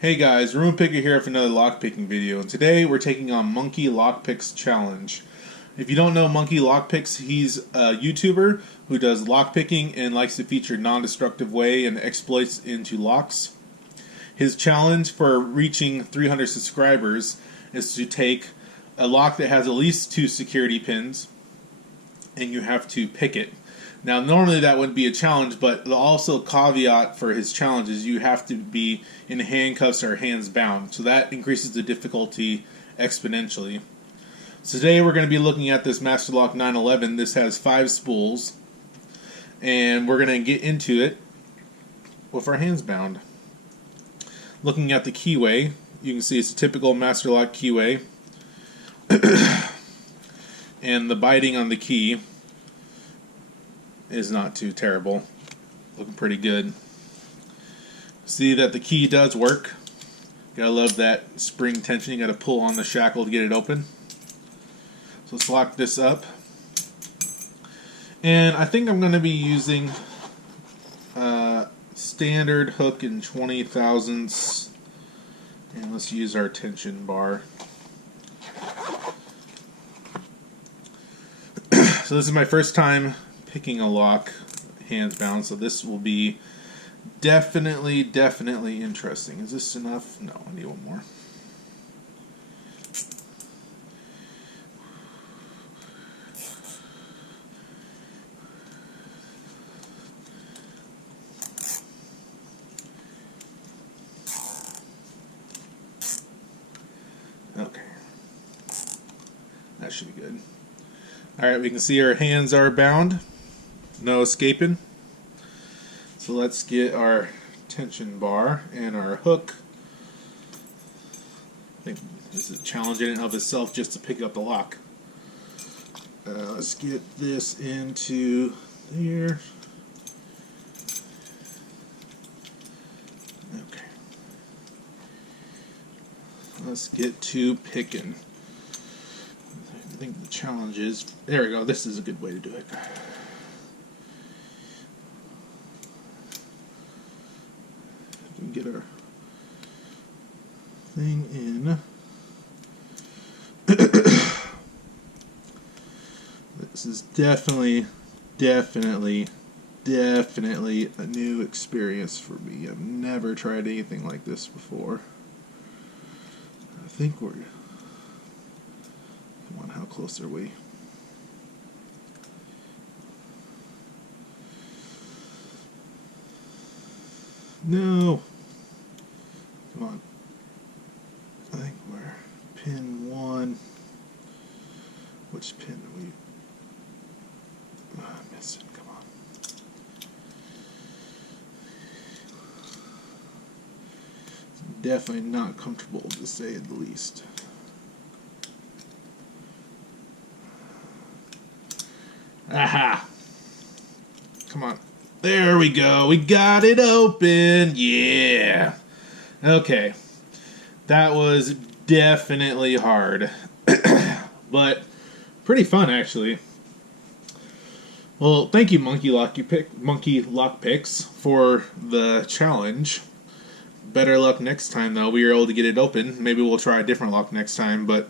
Hey guys, RoonPicker here for another lockpicking video, and today we're taking on Monkey Lockpicks Challenge. If you don't know Monkey Lockpicks, he's a YouTuber who does lockpicking and likes to feature non-destructive way and exploits into locks. His challenge for reaching 300 subscribers is to take a lock that has at least 2 security pins, and you have to pick it. Now, normally that wouldn't be a challenge, but also caveat for his challenge is you have to be in handcuffs or hands bound. So that increases the difficulty exponentially. So today we're going to be looking at this Master Lock 911. This has 5 spools, and we're going to get into it with our hands bound. Looking at the keyway, you can see it's a typical Master Lock keyway. And the biting on the key is not too terrible. Looking pretty good. See that the key does work. Gotta love that spring tension. You gotta pull on the shackle to get it open. So let's lock this up. And I think I'm gonna be using standard hook in 20 thousandths. And let's use our tension bar. So this is my first time picking a lock hands bound, so this will be definitely interesting. Is this enough? No, I need one more. Okay. That should be good. Alright, we can see our hands are bound. No escaping. So let's get our tension bar and our hook. I think this is a challenge in and of itself just to pick up the lock. Let's get this into here. Okay. Let's get to picking. I think the challenge is, there we go, this is a good way to do it. Get our thing in. This is definitely a new experience for me. I've never tried anything like this before. I think we're... Come on, how close are we? No. Come on. I think we're pin 1. Which pin are we missing? Come on. Definitely not comfortable, to say the least. Aha! Come on. There we go. We got it open. Yeah. Okay. That was definitely hard. But pretty fun, actually. Well, thank you, Monkey Lockpicks, for the challenge. Better luck next time, though. We were able to get it open. Maybe we'll try a different lock next time, but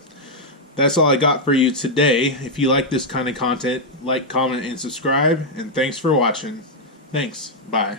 that's all I got for you today. If you like this kind of content, like, comment, and subscribe. And thanks for watching. Thanks. Bye.